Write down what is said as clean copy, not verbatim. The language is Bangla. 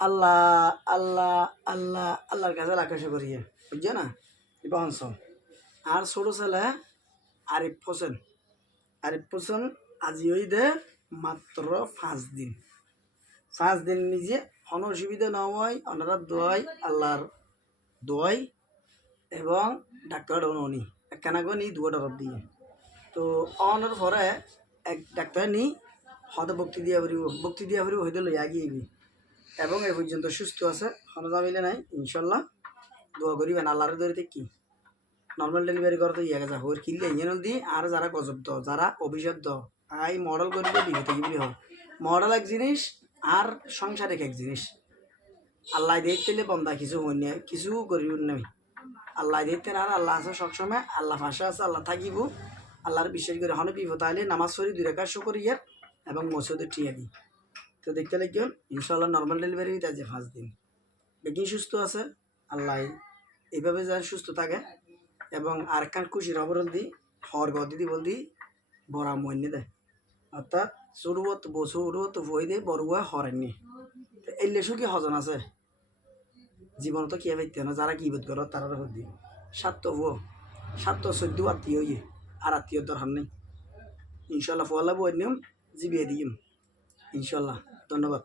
আল্লাহ আল্লাহ আল্লাহ আল্লাহর কাছে লাখাশো করিয়ে বুঝছো না এবার অংশ আর ছোটো ছেলে আরিফ হোসেন আজি ওই দে মাত্র 5 দিন 5 দিন নিজে কোনো অসুবিধা না হয় ওনারা দোয়াই আল্লাহর দোয়াই এবং ডাক্তার উনি একখানা করে নি দুয়া ডরব দিয়ে তো অনার পরে এক ডাক্তার নি হতে বক্তি দিয়া পারিব হইতে লই আগিয়ে এবং এ পর্যন্ত সুস্থ আছে কোনো জামিলে নাই ইনশাল্লাহ দোয়া করিবেন আল্লাহর দরিতে কি নর্মাল ডেলিভারি করতে ইয়ে গেছে হোর কিনলে ইঞ্জিন দি আর যারা গজব যারা অভিশপ্ত আই মডেল করিবে বিহিত বলি হোক মডেল এক জিনিস আর সংসার এক জিনিস আল্লাহ দেখতে বন্ধা কিছু হইনি কিছু করিব নাই আল্লাহ দেখতে আর আল্লাহ আছে সবসময় আল্লাহ ভাষা আছে আল্লাহ থাকিব আল্লাহর বিশ্বাস করে হনে বিপদ আইলে নামাজ পড়ি 2 রাকাত শুকর ইয়ার এবং মসজিদে টিয়া দিই তো দেখতে লাগবেন ইনশাল্লাহ নর্মাল ডেলিভারি হইতে আছে 5 দিন বেগিন সুস্থ আছে আল্লাহ এইভাবে যা সুস্থ থাকে এবং আরেকখান খুশির খবর দি হর গদি বলদি বড়া মইনে দেয় অর্থাৎ ছোট বই দিয়ে বড়ুয়া হরেননি এই লেসু কি হজন আছে জীবন তো কি পাইতে না যারা কি বোধ করো তারা হদি 14 আত্মীয় ইয়ে আর আত্মীয় দরকার নেই ইনশাল্লাহ ফলা বই নিয়ম জিবিয়ে দিম ইনশাল্লাহ ধন্যবাদ